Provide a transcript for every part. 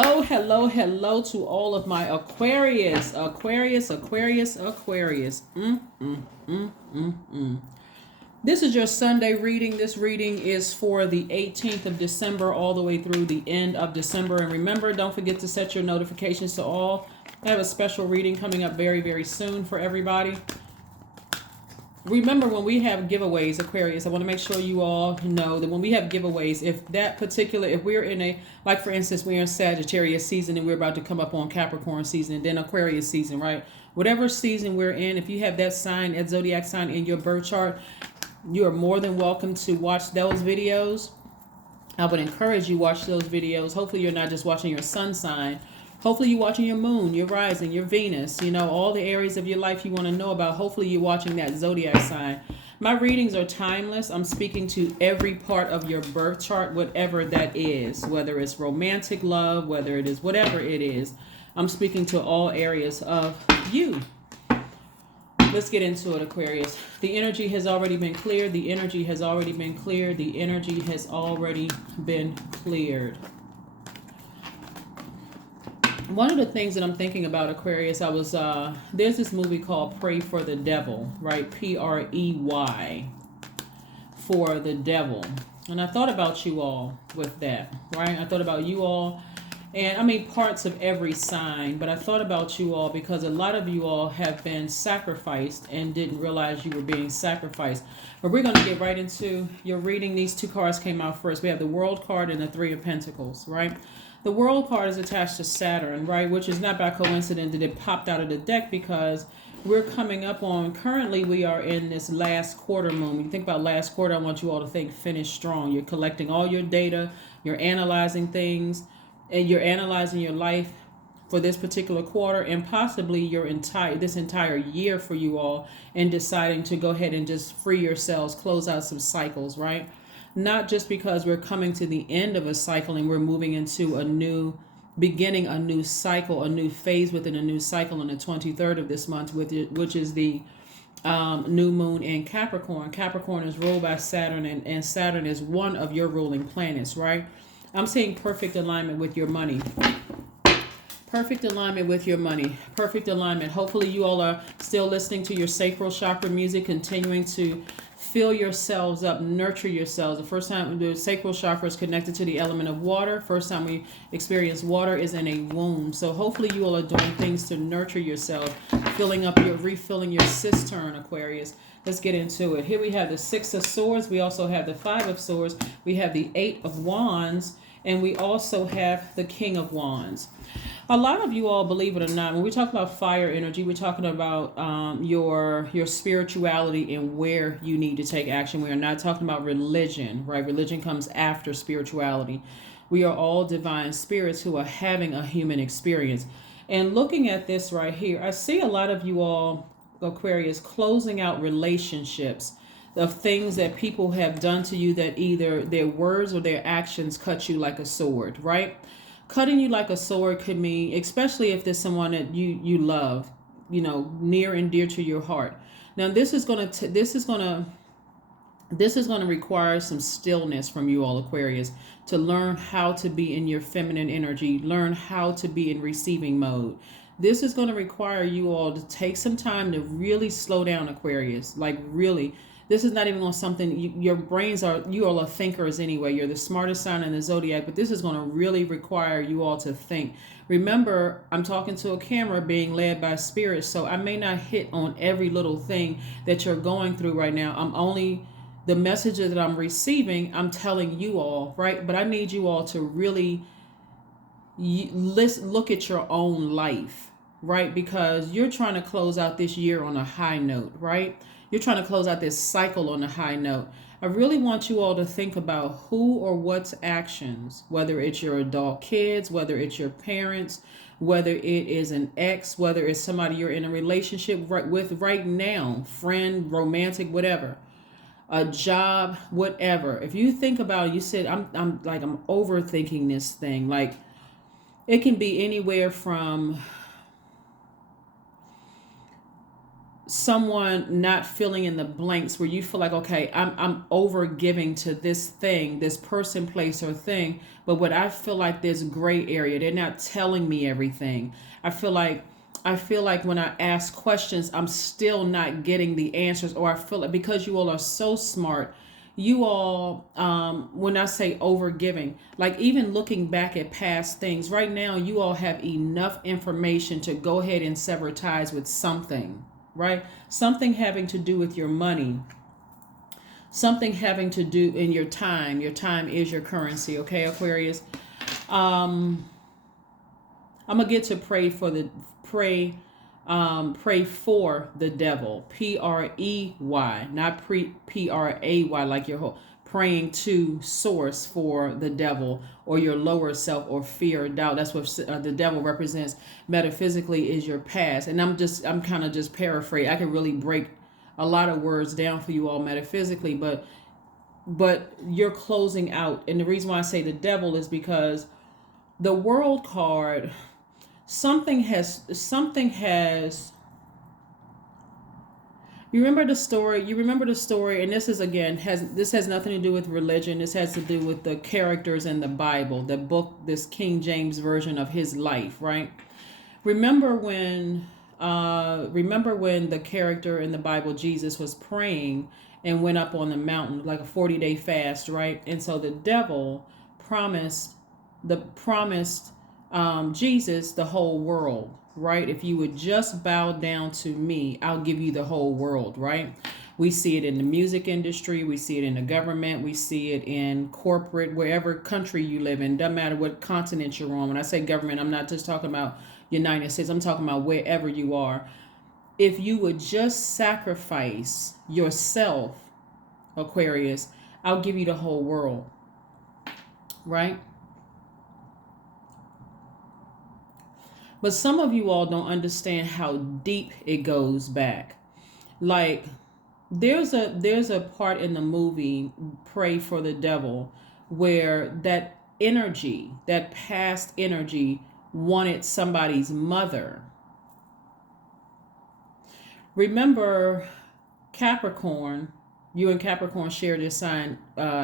Hello, hello, hello to all of my Aquarius. This is your Sunday reading. This reading is for the 18th of December all the way through the end of December. And remember, don't forget to set your notifications to all. I have a special reading coming up very, very soon for everybody. Remember, when we have giveaways, Aquarius, I want to make sure you all know that when we have giveaways, if we're in a, like for instance, we're in Sagittarius season and we're about to come up on Capricorn season and then Aquarius season, right? Whatever season we're in, if you have that sign, that Zodiac sign in your birth chart, you are more than welcome to watch those videos. I would encourage you watch those videos. Hopefully you're not just watching your sun sign. Hopefully you're watching your moon, your rising, your Venus, all the areas of your life you want to know about. Hopefully you're watching that Zodiac sign. My readings are timeless. I'm speaking to every part of your birth chart, whatever that is, whether it's romantic love, whether it is whatever it is. I'm speaking to all areas of you. Let's get into it, Aquarius. The energy has already been cleared. The energy has already been cleared. The energy has already been cleared. One of the things that I'm thinking about, Aquarius, there's this movie called Pray for the Devil, right? Prey, for the devil. And I thought about you all with that, right? I thought about you all, and I mean parts of every sign, but I thought about you all because a lot of you all have been sacrificed and didn't realize you were being sacrificed. But we're going to get right into your reading. These two cards came out first. We have the World card and the Three of Pentacles, right? The World card is attached to Saturn, right? Which is not by coincidence that it popped out of the deck because we're coming up on, currently we are in this last quarter moon. When you think about last quarter, I want you all to think finish strong. You're collecting all your data, you're analyzing things, and you're analyzing your life for this particular quarter and possibly this entire year for you all, and deciding to go ahead and just free yourselves, close out some cycles, right? Not just because we're coming to the end of a cycle and we're moving into a new cycle, a new phase within a new cycle on the 23rd of this month, which is the new moon in Capricorn. Capricorn is ruled by Saturn, and Saturn is one of your ruling planets, right? I'm seeing perfect alignment with your money. Perfect alignment with your money. Perfect alignment. Hopefully you all are still listening to your sacral chakra music, continuing to fill yourselves up, nurture yourselves. The first time the sacral chakra is connected to the element of water. First time we experience water is in a womb. So hopefully you all are doing things to nurture yourself, refilling your cistern, Aquarius. Let's get into it. Here we have the Six of Swords. We also have the Five of Swords. We have the Eight of Wands. And we also have the King of Wands. A lot of you all, believe it or not, when we talk about fire energy, we're talking about your spirituality and where you need to take action. We are not talking about religion, right? Religion comes after spirituality. We are all divine spirits who are having a human experience. And looking at this right here, I see a lot of you all, Aquarius, closing out relationships of things that people have done to you that either their words or their actions cut you like a sword, right? Cutting you like a sword could mean, especially if there's someone that you love, near and dear to your heart. Now this is going to require some stillness from you all, Aquarius, to learn how to be in your feminine energy, learn how to be in receiving mode. This is going to require you all to take some time to really slow down, Aquarius, like really. This is not even on something, your brains you all are thinkers anyway. You're the smartest sign in the Zodiac, but this is going to really require you all to think. Remember, I'm talking to a camera being led by spirit, so I may not hit on every little thing that you're going through right now. The messages that I'm receiving, I'm telling you all, right? But I need you all to really look at your own life, right? Because you're trying to close out this year on a high note, right? You're trying to close out this cycle on a high note. I really want you all to think about who or what's actions, whether it's your adult kids, whether it's your parents, whether it is an ex, whether it's somebody you're in a relationship with right now, friend, romantic, whatever, a job, whatever. If you think about it, you said, I'm overthinking this thing. Like, it can be anywhere from someone not filling in the blanks where you feel like, okay, I'm over giving to this thing, this person, place, or thing, but what I feel like there's gray area. They're not telling me everything. I feel like when I ask questions, I'm still not getting the answers, or I feel like because you all are so smart, you all, when I say over giving, like even looking back at past things, right now, you all have enough information to go ahead and sever ties with something, right? Something having to do with your money, something having to do in your time. Your time is your currency, okay, Aquarius? Um, I'm gonna get to pray for the devil. Prey, not pray like your whole praying to source for the devil or your lower self or fear or doubt. That's what the devil represents metaphysically is your past. And I'm kind of just paraphrasing. I can really break a lot of words down for you all metaphysically, but you're closing out. And the reason why I say the devil is because the world card, something has you remember the story, and this is again has nothing to do with religion. This has to do with the characters in the Bible, the book, this King James version of his life, right? Remember when the character in the Bible, Jesus, was praying and went up on the mountain like a 40-day fast, right? And so the devil promised Jesus the whole world, right? If you would just bow down to me, I'll give you the whole world, right? We see it in the music industry. We see it in the government. We see it in corporate, wherever country you live in. Doesn't matter what continent you're on. When I say government, I'm not just talking about United States. I'm talking about wherever you are. If you would just sacrifice yourself, Aquarius, I'll give you the whole world, right? But some of you all don't understand how deep it goes back. Like there's a part in the movie Pray for the Devil where that energy, that past energy wanted somebody's mother. Remember Capricorn, you and Capricorn share this sign,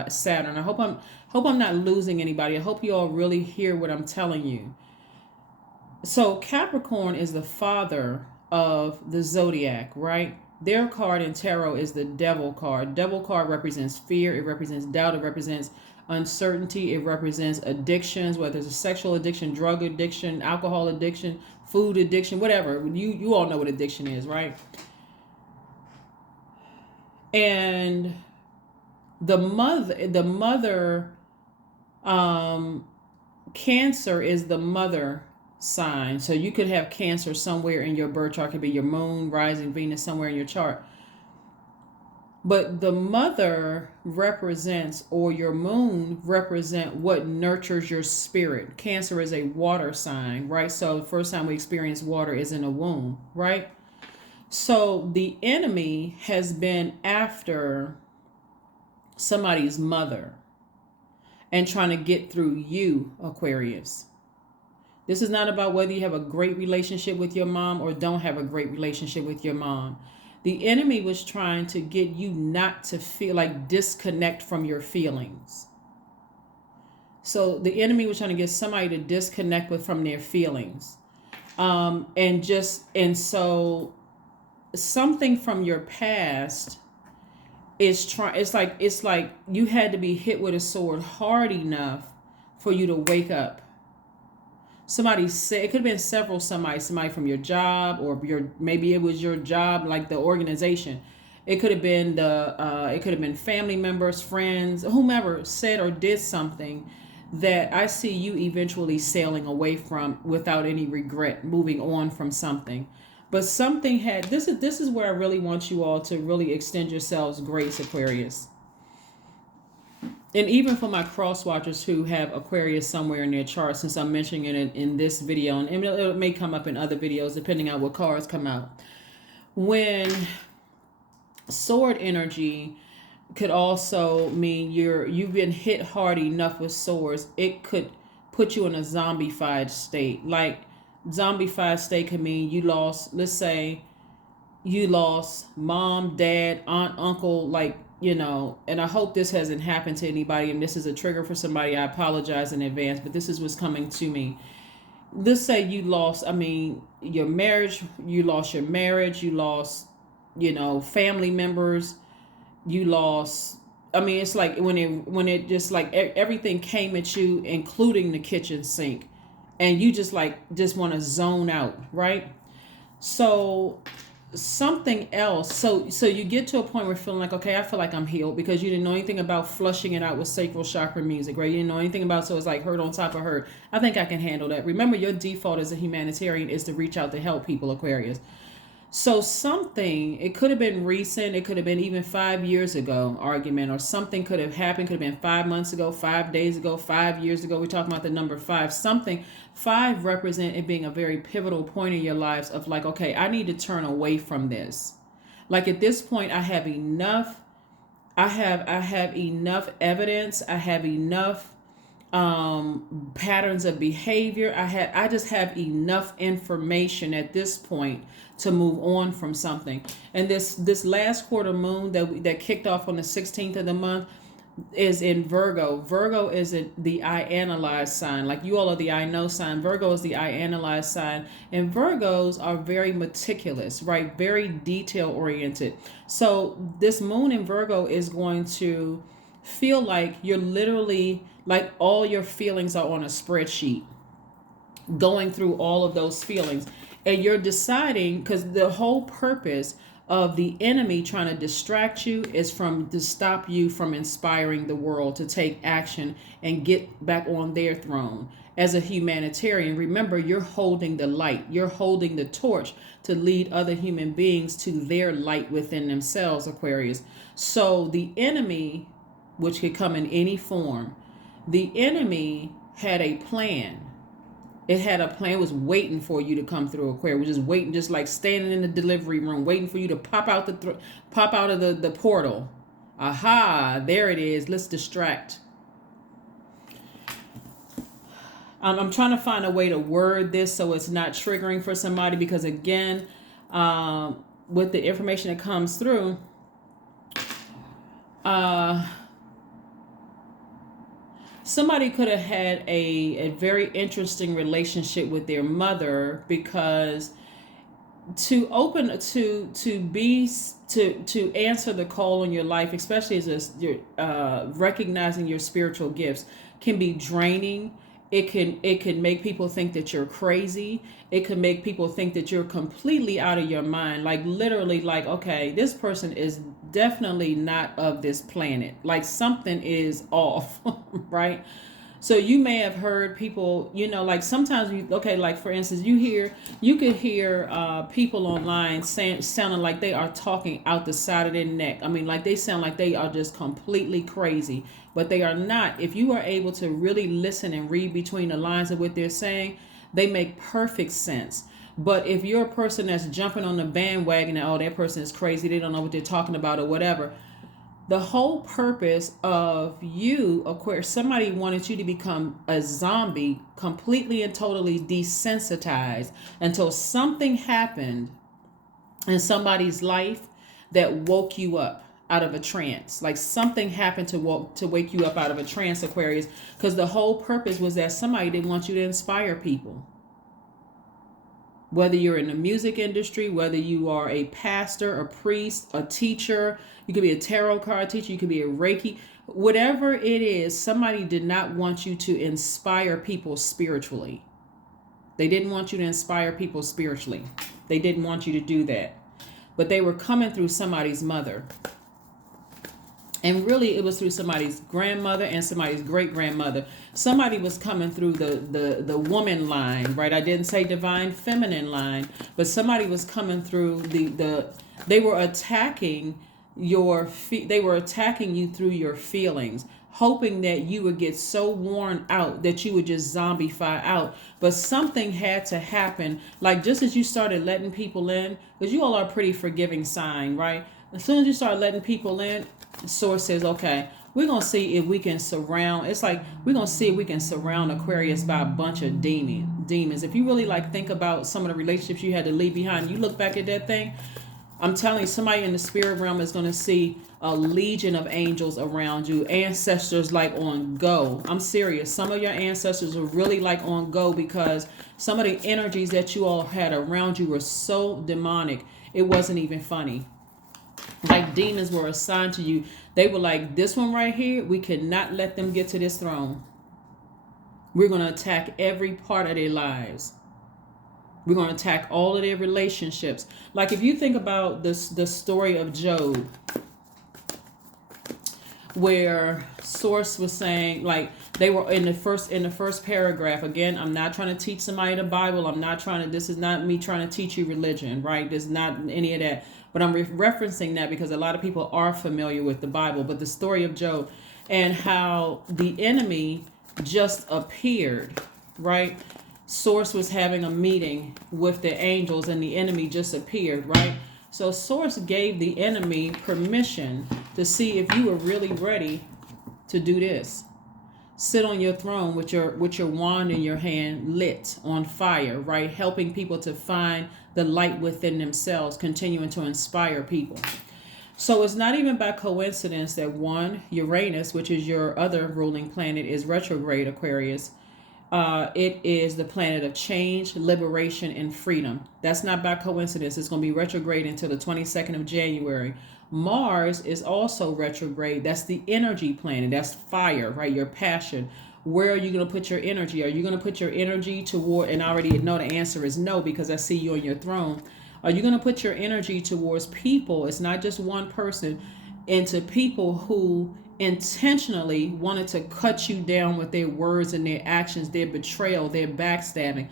Saturn. I hope I'm not losing anybody. I hope you all really hear what I'm telling you. So Capricorn is the father of the Zodiac, right? Their card in tarot is the Devil card. Devil card represents fear. It represents doubt. It represents uncertainty. It represents addictions, whether it's a sexual addiction, drug addiction, alcohol addiction, food addiction, whatever. You all know what addiction is, right? And the mother, Cancer is the mother sign. So you could have Cancer somewhere in your birth chart. It could be your moon, rising, Venus, somewhere in your chart. But the mother represents, or your moon represent what nurtures your spirit. Cancer is a water sign, right? So the first time we experience water is in a womb, right? So the enemy has been after somebody's mother and trying to get through you, Aquarius. This is not about whether you have a great relationship with your mom or don't have a great relationship with your mom. The enemy was trying to get you not to feel like disconnect from your feelings. So the enemy was trying to get somebody to disconnect from their feelings. And so something from your past is it's like you had to be hit with a sword hard enough for you to wake up. Somebody said, it could have been somebody from your job, or maybe it was your job, like the organization. It could have been family members, friends, whomever said or did something that I see you eventually sailing away from without any regret, moving on from something. But something had, this is where I really want you all to really extend yourselves grace, Aquarius. And even for my cross watchers who have Aquarius somewhere in their chart, since I'm mentioning it in this video, and it may come up in other videos depending on what cards come out. When sword energy could also mean you've been hit hard enough with swords, it could put you in a zombified state. Like zombified state could mean you lost, let's say you lost mom, dad, aunt, uncle, like, and I hope this hasn't happened to anybody, and this is a trigger for somebody. I apologize in advance, but this is what's coming to me. Let's say you lost, your marriage, you lost, family members, you lost. It's like when it just like everything came at you, including the kitchen sink, and you just want to zone out, right? So something else. So you get to a point where you're feeling like, okay, I feel like I'm healed, because you didn't know anything about flushing it out with sacral chakra music, right? You didn't know anything about, so it's like hurt on top of hurt. I think I can handle that. Remember, your default as a humanitarian is to reach out to help people, Aquarius. So something, it could have been recent, it could have been even 5 years ago, argument, or something could have happened, could have been 5 months ago, 5 days ago, 5 years ago. We're talking about the number 5. Something, 5 represent it being a very pivotal point in your lives of like, okay, I need to turn away from this. Like at this point, I have enough. I have enough evidence. I have enough patterns of behavior. I just have enough information at this point to move on from something. And this last quarter moon that kicked off on the 16th of the month is in Virgo. Virgo is the I analyze sign. Like you all are the I know sign. Virgo is the I analyze sign. And Virgos are very meticulous, right? Very detail oriented. So this moon in Virgo is going to feel like you're literally, like all your feelings are on a spreadsheet, going through all of those feelings. And you're deciding, because the whole purpose of the enemy trying to distract you is to stop you from inspiring the world to take action and get back on their throne. As a humanitarian, remember, you're holding the light. You're holding the torch to lead other human beings to their light within themselves, Aquarius. So the enemy, which could come in any form, the enemy had a plan. It had a plan. It was waiting for you to come through, Aquarius. It was just waiting, just like standing in the delivery room, waiting for you to pop out of the portal. Aha, there it is. Let's distract. I'm trying to find a way to word this so it's not triggering for somebody, because again, with the information that comes through, somebody could have had a very interesting relationship with their mother, because to answer the call in your life, especially as you're recognizing your spiritual gifts, can be draining. It can make people think that you're crazy. It can make people think that you're completely out of your mind. Like literally, like, okay, this person is definitely not of this planet. Like something is off, right? So you may have heard people, like sometimes like for instance, you could hear people online sounding like they are talking out the side of their neck. Like they sound like they are just completely crazy, but they are not. If you are able to really listen and read between the lines of what they're saying, they make perfect sense. But if you're a person that's jumping on the bandwagon and, oh, that person is crazy, they don't know what they're talking about or whatever, the whole purpose of you, Aquarius, somebody wanted you to become a zombie, completely and totally desensitized, until something happened in somebody's life that woke you up out of a trance. Like something happened to wake you up out of a trance, Aquarius, because the whole purpose was that somebody didn't want you to inspire people. Whether you're in the music industry, whether you are a pastor, a priest, a teacher, you could be a tarot card teacher, you could be a Reiki, whatever it is, somebody did not want you to inspire people spiritually. They didn't want you to inspire people spiritually. They didn't want you to do that. But they were coming through somebody's mother. And really, it was through somebody's grandmother and somebody's great-grandmother. Somebody was coming through the woman line, right? I didn't say divine feminine line, but somebody was coming through they were attacking they were attacking you through your feelings, hoping that you would get so worn out that you would just zombify out. But something had to happen. Like just as you started letting people in, because you all are a pretty forgiving sign, right? As soon as you start letting people in, Source says, okay, we're going to see if we can surround. It's like we're going to see if we can surround Aquarius by a bunch of demons. If you really think about some of the relationships you had to leave behind, you look back at that thing, I'm telling you, somebody in the spirit realm is going to see a legion of angels around you. Ancestors like on go. I'm serious. Some of your ancestors are really like on go because some of the energies that you all had around you were so demonic. It wasn't even funny. Like demons were assigned to you. They were like, this one right here, we cannot let them get to this throne. We're going to attack every part of their lives. We're going to attack all of their relationships. Like if you think about this, the story of Job, where Source was saying, like they were in the first paragraph. Again, I'm not trying to teach somebody the Bible. I'm not trying to. This is not me trying to teach you religion, right? There's not any of that. But I'm referencing that because a lot of people are familiar with the Bible. But the story of Job and how the enemy just appeared, right? Source was having a meeting with the angels and the enemy just appeared, right? So Source gave the enemy permission to see if you were really ready to do this. Sit on your throne with your wand in your hand, lit on fire, right? Helping people to find the light within themselves, continuing to inspire people. So it's not even by coincidence that Uranus, which is your other ruling planet, is retrograde, Aquarius. It is the planet of change, liberation, and freedom. That's not by coincidence. It's going to be retrograde until the 22nd of January. Mars is also retrograde. That's the energy planet. That's fire, right? Your passion. Where are you going to put your energy? Are you going to put your energy toward, and I already know the answer is no because I see you on your throne. Are you going to put your energy towards people? It's not just one person, into people who intentionally wanted to cut you down with their words and their actions, their betrayal, their backstabbing.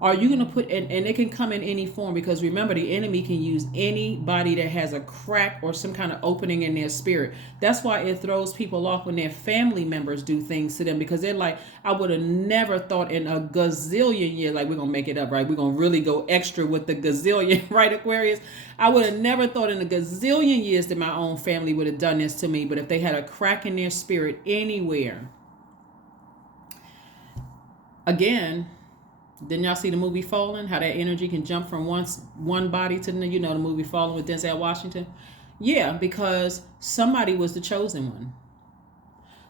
Are you going to put, and it can come in any form, because remember, the enemy can use anybody that has a crack or some kind of opening in their spirit. That's why it throws people off when their family members do things to them, because they're like, I would have never thought in a gazillion years, like we're going to make it up, right? We're going to really go extra with the gazillion, right, Aquarius? I would have never thought in a gazillion years that my own family would have done this to me. But if they had a crack in their spirit anywhere, again, didn't y'all see the movie Fallen? How that energy can jump from one body to the, the movie Fallen with Denzel Washington? Yeah, because somebody was the chosen one.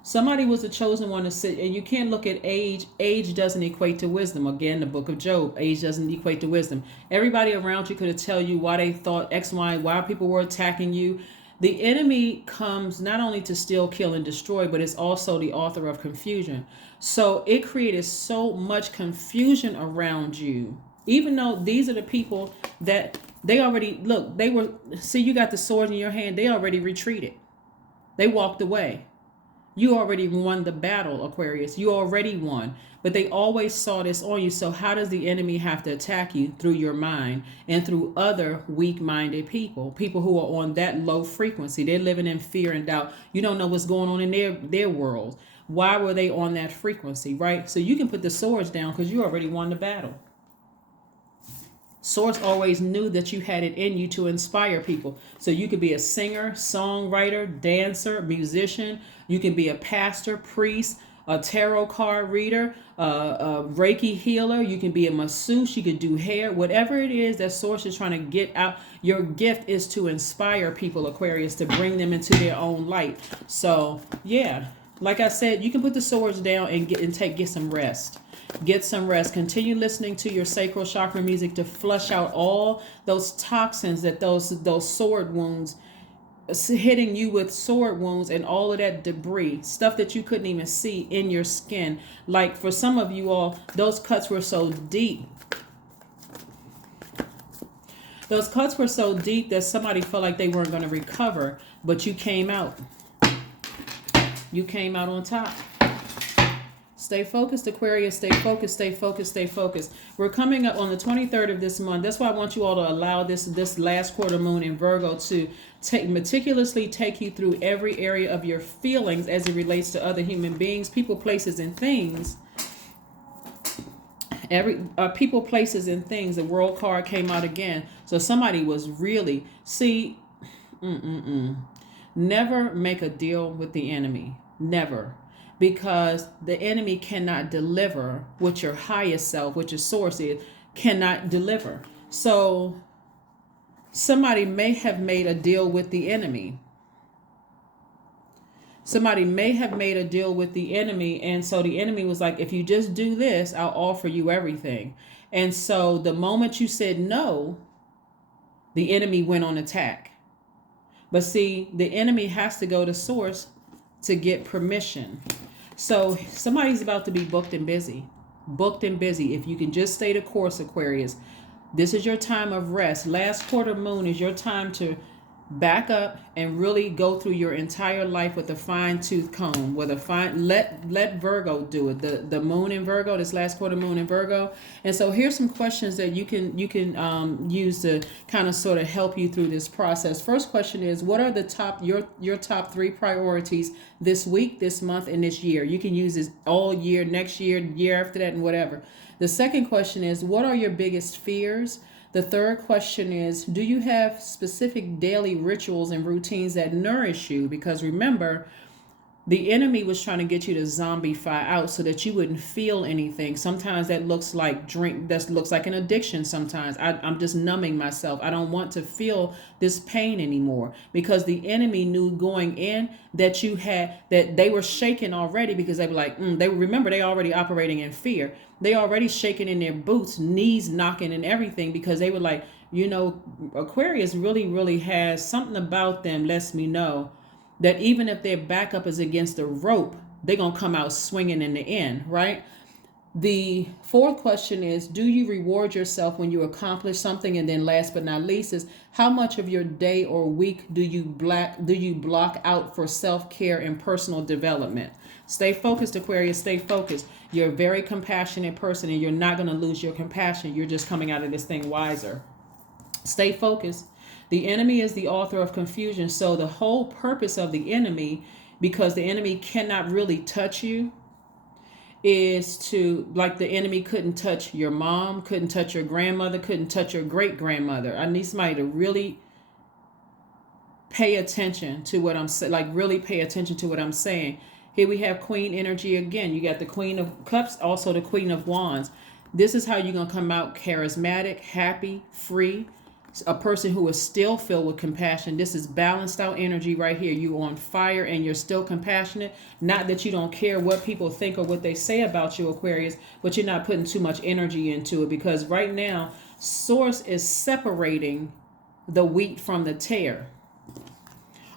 Somebody was the chosen one to sit, and you can't look at age. Age doesn't equate to wisdom. Again, the book of Job, age doesn't equate to wisdom. Everybody around you could have tell you why they thought X, Y, why people were attacking you. The enemy comes not only to steal, kill, and destroy, but it's also the author of confusion. So it created so much confusion around you, even though these are the people that they already, look, they were, see, you got the sword in your hand. They already retreated. They walked away. You already won the battle, Aquarius. You already won. But they always saw this on you. So how does the enemy have to attack you? Through your mind and through other weak-minded people. People who are on that low frequency. They're living in fear and doubt. You don't know what's going on in their world. Why were they on that frequency, right? So you can put the swords down because you already won the battle. Source always knew that you had it in you to inspire people. So you could be a singer, songwriter, dancer, musician. You can be a pastor, priest, a tarot card reader, a Reiki healer. You can be a masseuse. You can do hair. Whatever it is that Source is trying to get out, your gift is to inspire people, Aquarius, to bring them into their own light. So, yeah, like I said, you can put the swords down and get some rest. Get some rest. Continue listening to your sacral chakra music to flush out all those toxins that those sword wounds, hitting you with sword wounds and all of that debris, stuff that you couldn't even see in your skin. Like for some of you all, those cuts were so deep. Those cuts were so deep that somebody felt like they weren't going to recover, but you came out. You came out on top. Stay focused, Aquarius. Stay focused, stay focused, stay focused. We're coming up on the 23rd of this month. That's why I want you all to allow this last quarter moon in Virgo to meticulously take you through every area of your feelings as it relates to other human beings, people, places, and things. People, places, and things. The World card came out again. So somebody was really, never make a deal with the enemy. Never. Because the enemy cannot deliver what your highest self, which your source is, cannot deliver. So Somebody may have made a deal with the enemy. Somebody may have made a deal with the enemy. And so the enemy was like, if you just do this, I'll offer you everything. And so the moment you said no, the enemy went on attack. But see, the enemy has to go to source to get permission. So somebody's about to be booked and busy. Booked and busy. If you can just stay the course, Aquarius, this is your time of rest. Last quarter moon is your time to back up and really go through your entire life with a fine-tooth comb, with a fine, let Virgo do it, the moon in Virgo, this last quarter moon in Virgo. And so here's some questions that you can use to kind of sort of help you through this process. First question is, what are the your top 3 priorities this week, this month, and this year? You can use this all year, next year, year after that, and whatever. The second question is, what are your biggest fears? The third question is, do you have specific daily rituals and routines that nourish you? Because remember, the enemy was trying to get you to zombify out so that you wouldn't feel anything. Sometimes that looks like that looks like an addiction sometimes. I'm just numbing myself. I don't want to feel this pain anymore, because the enemy knew going in that that they were shaken already, because they were like, they already operating in fear. They already shaking in their boots, knees knocking and everything, because they were like, Aquarius really, really has something about them, lets me know that even if their backup is against a rope, they're going to come out swinging in the end, right? The fourth question is, do you reward yourself when you accomplish something? And then last but not least is, how much of your day or week do you block out for self-care and personal development? Stay focused, Aquarius, stay focused. You're a very compassionate person, and you're not going to lose your compassion. You're just coming out of this thing wiser. Stay focused. The enemy is the author of confusion. So the whole purpose of the enemy, because the enemy cannot really touch you, is to, like, the enemy couldn't touch your mom, couldn't touch your grandmother, couldn't touch your great grandmother. I need somebody to really pay attention to what I'm saying, like really pay attention to what I'm saying. Here we have Queen energy again. You got the Queen of Cups, also the Queen of Wands. This is how you're going to come out: charismatic, happy, free. A person who is still filled with compassion. This is balanced out energy right here. You on fire and you're still compassionate. Not that you don't care what people think or what they say about you, Aquarius, but you're not putting too much energy into it, because right now Source is separating the wheat from the tare.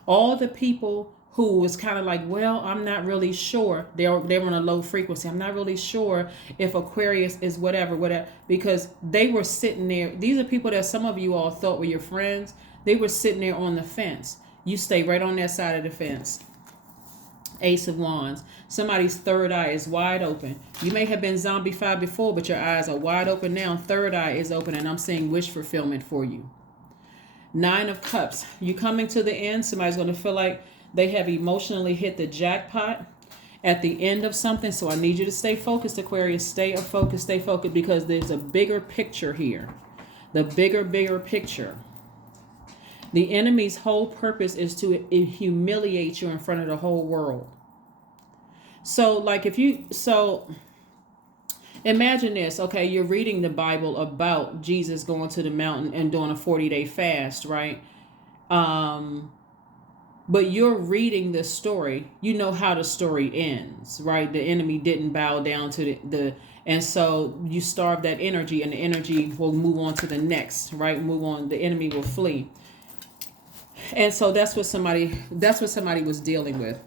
All the people who was kind of like, well, I'm not really sure. They're on a low frequency. I'm not really sure if Aquarius is whatever, because they were sitting there. These are people that some of you all thought were your friends. They were sitting there on the fence. You stay right on that side of the fence. Ace of Wands. Somebody's third eye is wide open. You may have been zombified before, but your eyes are wide open now. Third eye is open, and I'm seeing wish fulfillment for you. 9 of Cups. You coming to the end. Somebody's going to feel like they have emotionally hit the jackpot at the end of something. So I need you to stay focused, Aquarius. Stay focused, because there's a bigger picture here. The bigger picture. The enemy's whole purpose is to humiliate you in front of the whole world. So imagine this, okay? You're reading the Bible about Jesus going to the mountain and doing a 40-day fast, right? But you're reading the story. You know how the story ends, right? The enemy didn't bow down to and so you starve that energy, and the energy will move on to the next, right? Move on. The enemy will flee. And so that's what somebody was dealing with.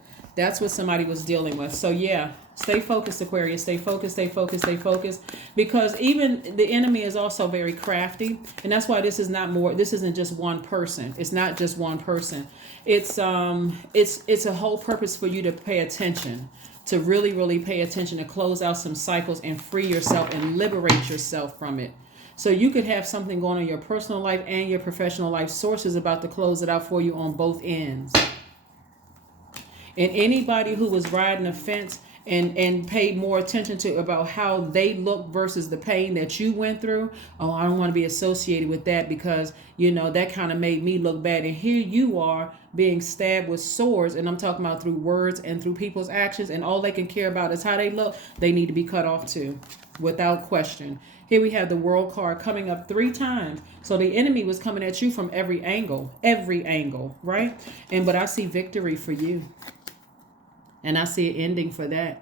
So yeah, stay focused, Aquarius. Stay focused. Because even the enemy is also very crafty. And that's why this isn't just one person. It's not just one person. It's a whole purpose for you to pay attention, to really, really pay attention, to close out some cycles and free yourself and liberate yourself from it. So you could have something going on in your personal life and your professional life. Source is about to close it out for you on both ends. And anybody who was riding a fence and paid more attention to about how they look versus the pain that you went through, oh, I don't want to be associated with that, because that kind of made me look bad. And here you are being stabbed with swords, and I'm talking about through words and through people's actions, and all they can care about is how they look. They need to be cut off too, without question. Here we have the World card coming up 3 times. So the enemy was coming at you from every angle, right? But I see victory for you. And I see an ending for that.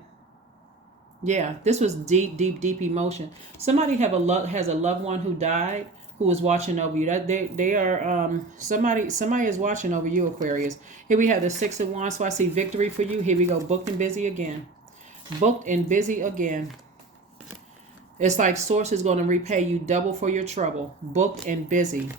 Yeah, this was deep, deep, deep emotion. Somebody has a loved one who died, who was watching over you. That they are somebody is watching over you, Aquarius. Here we have the 6 of Wands, so I see victory for you. Here we go, booked and busy again. Booked and busy again. It's like Source is going to repay you double for your trouble. Booked and busy.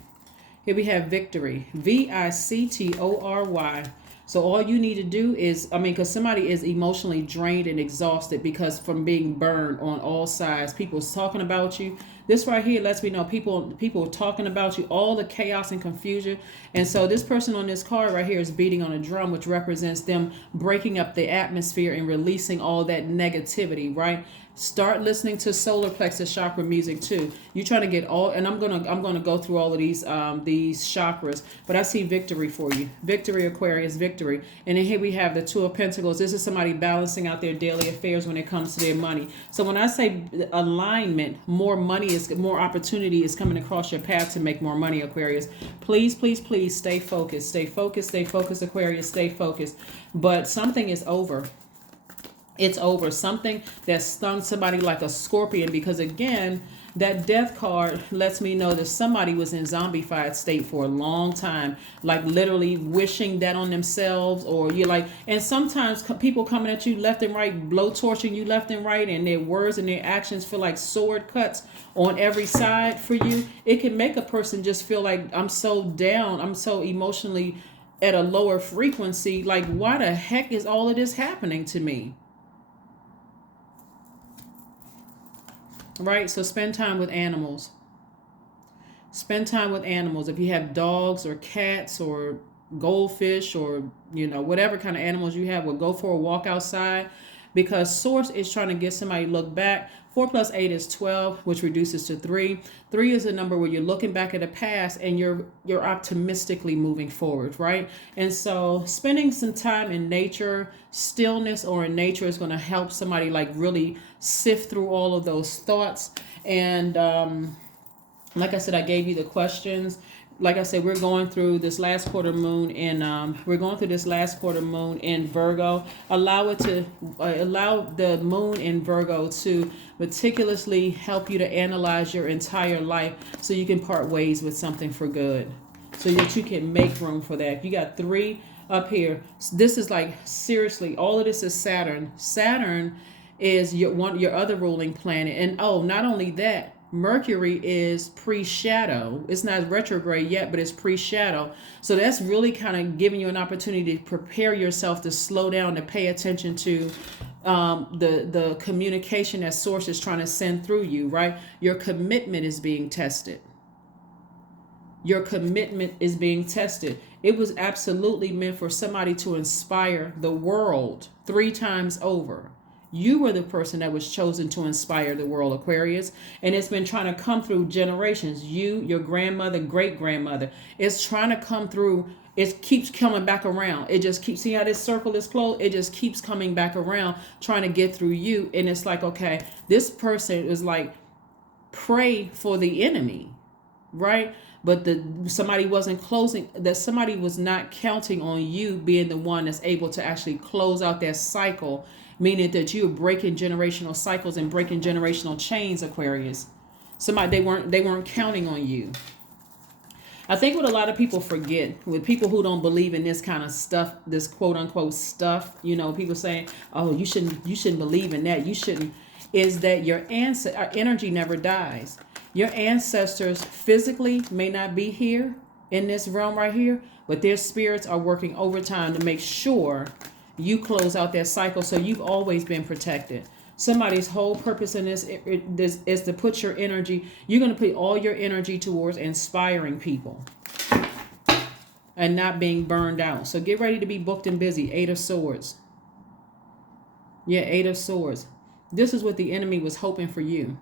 Here we have victory. VICTORY. So all you need to do is, because somebody is emotionally drained and exhausted because from being burned on all sides. People's talking about you. This right here lets me know people are talking about you, all the chaos and confusion. And so this person on this card right here is beating on a drum, which represents them breaking up the atmosphere and releasing all that negativity, right? Start listening to solar plexus chakra music too. You're trying to get all, and I'm gonna go through all of these chakras, but I see victory for you. Victory, Aquarius, victory. And then here we have the 2 of Pentacles. This is somebody balancing out their daily affairs when it comes to their money. So when I say alignment, more opportunity is coming across your path to make more money, Aquarius. Please, please, please stay focused. Stay focused, Aquarius, stay focused. But something is over. It's over. Something that stung somebody like a scorpion, because again, that death card lets me know that somebody was in zombified state for a long time, like literally wishing that on themselves, or you're like, and sometimes people coming at you left and right, blowtorching you left and right, and their words and their actions feel like sword cuts on every side for you. It can make a person just feel like, I'm so down, I'm so emotionally at a lower frequency, like why the heck is all of this happening to me? Right? So spend time with animals. Spend time with animals. If you have dogs or cats or goldfish or, whatever kind of animals you have, go for a walk outside, because Source is trying to get somebody to look back. 4 plus 8 is 12, which reduces to 3. 3 is a number where you're looking back at the past and you're optimistically moving forward, right? And so spending some time in nature, stillness or in nature is going to help somebody like really sift through all of those thoughts. And like I said, I gave you the questions. Like I said, we're going through this last quarter moon in Virgo. Allow the moon in Virgo to meticulously help you to analyze your entire life so you can part ways with something for good, so that you can make room for that. You got 3 up here. This is like, seriously, all of this is Saturn. Saturn is your other ruling planet. And not only that, Mercury is pre-shadow. It's not retrograde yet, but it's pre-shadow. So that's really kind of giving you an opportunity to prepare yourself to slow down, to pay attention to the communication that Source is trying to send through you, right? Your commitment is being tested. Your commitment is being tested. It was absolutely meant for somebody to inspire the world 3 times over. You were the person that was chosen to inspire the world, Aquarius. And it's been trying to come through generations. You, your grandmother, great-grandmother. It's trying to come through. It keeps coming back around. It just keeps, see how this circle is closed? It just keeps coming back around, trying to get through you. And it's like, okay, this person is like, pray for the enemy, right? But somebody wasn't closing, that somebody was not counting on you being the one that's able to actually close out that cycle, meaning that you're breaking generational cycles and breaking generational chains, Aquarius. Somebody, they weren't counting on you. I think what a lot of people forget, with people who don't believe in this kind of stuff, this quote unquote stuff, people saying, oh, you shouldn't believe in that. You shouldn't, is that your energy never dies. Your ancestors physically may not be here in this realm right here, but their spirits are working overtime to make sure you close out that cycle. So you've always been protected. Somebody's whole purpose in this is to put your energy, you're going to put all your energy towards inspiring people and not being burned out. So get ready to be booked and busy. 8 of Swords. Yeah, 8 of Swords. This is what the enemy was hoping for you,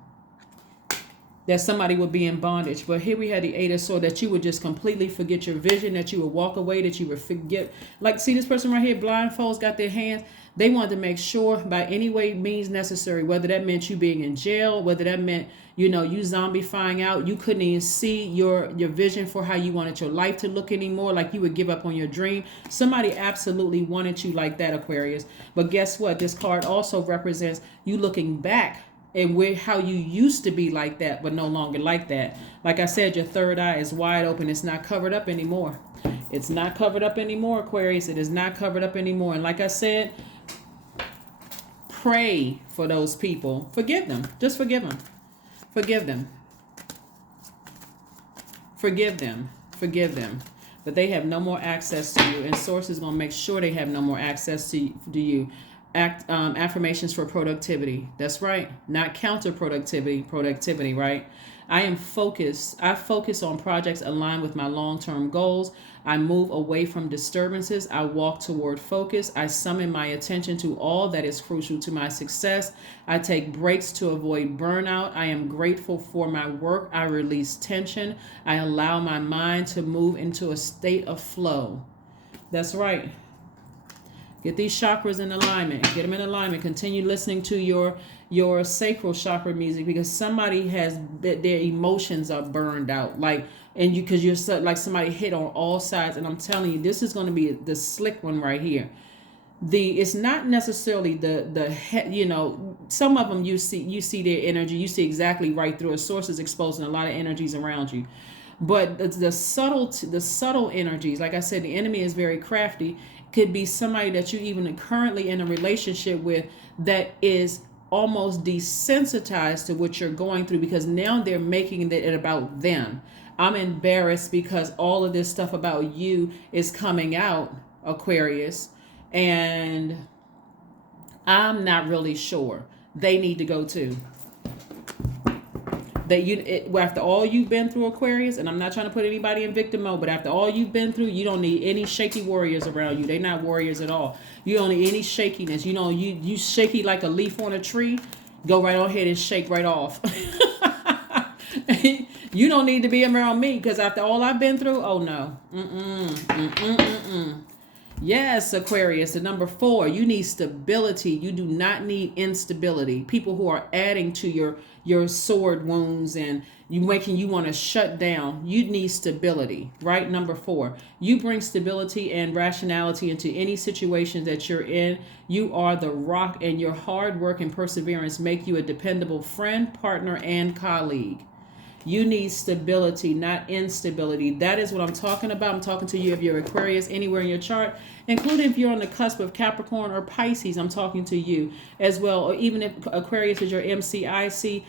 that somebody would be in bondage. But here we had the 8 of Swords, that you would just completely forget your vision, that you would walk away, that you would forget. Like, see this person right here, blindfolds, got their hands. They wanted to make sure by any way means necessary, whether that meant you being in jail, whether that meant, you zombifying out, you couldn't even see your vision for how you wanted your life to look anymore, like you would give up on your dream. Somebody absolutely wanted you like that, Aquarius. But guess what? This card also represents you looking back and where how you used to be like that, but no longer like that. Like I said, your third eye is wide open. It's not covered up anymore. It's not covered up anymore, Aquarius. It is not covered up anymore. And like I said, pray for those people. Forgive them. Just forgive them. Forgive them. Forgive them. Forgive them. But they have no more access to you. And Source is going to make sure they have no more access to you. Affirmations for productivity. That's right. Not counterproductivity. Productivity, right? I am focused. I focus on projects aligned with my long-term goals. I move away from disturbances. I walk toward focus. I summon my attention to all that is crucial to my success. I take breaks to avoid burnout. I am grateful for my work. I release tension. I allow my mind to move into a state of flow. That's right. Get these chakras in alignment. Get them in alignment. Continue listening to your sacral chakra music, because somebody has their emotions are burned out, because you're like somebody hit on all sides. And I'm telling you, this is going to be the slick one right here. It's not necessarily some of them you see their energy, you see exactly right through. A Source is exposing a lot of energies around you. But the subtle energies, like I said, the enemy is very crafty. Could be somebody that you even currently in a relationship with that is almost desensitized to what you're going through, because now they're making it about them. I'm embarrassed because all of this stuff about you is coming out, Aquarius, and I'm not really sure. They need to go too. After all you've been through, Aquarius, and I'm not trying to put anybody in victim mode, but after all you've been through, you don't need any shaky warriors around you. They're not warriors at all. You don't need any shakiness. You shaky like a leaf on a tree. Go right on ahead and shake right off. You don't need to be around me, because after all I've been through, oh no. Yes, Aquarius, the number 4, you need stability. You do not need instability. People who are adding to your sword wounds and making you want to shut down. You need stability, right? Number 4, you bring stability and rationality into any situation that you're in. You are the rock, and your hard work and perseverance make you a dependable friend, partner, and colleague. You need stability, not instability. That is what I'm talking about. I'm talking to you if you're Aquarius anywhere in your chart, including if you're on the cusp of Capricorn or Pisces. I'm talking to you as well. Or even if Aquarius is your MCIC,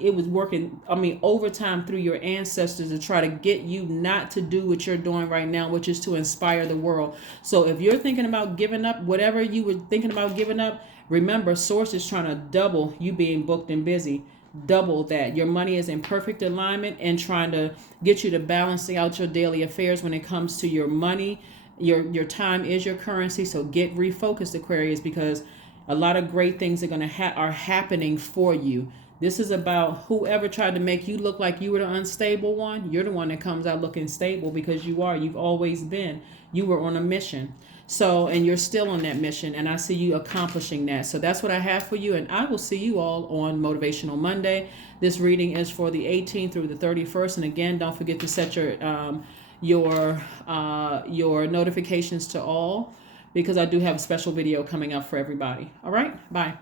it was working, overtime through your ancestors to try to get you not to do what you're doing right now, which is to inspire the world. So if you're thinking about giving up, whatever you were thinking about giving up, remember, Source is trying to double you being booked and busy. Double that. Your money is in perfect alignment and trying to get you to balancing out your daily affairs when it comes to your money. Your time is your currency. So get refocused, Aquarius, because a lot of great things are are happening for you. This is about whoever tried to make you look like you were the unstable one. You're the one that comes out looking stable, because you are. You've always been. You were on a mission. So, and you're still on that mission, and I see you accomplishing that. So that's what I have for you, and I will see you all on Motivational Monday. This reading is for the 18th through the 31st, and again, don't forget to set your notifications to all, because I do have a special video coming up for everybody. All right, bye.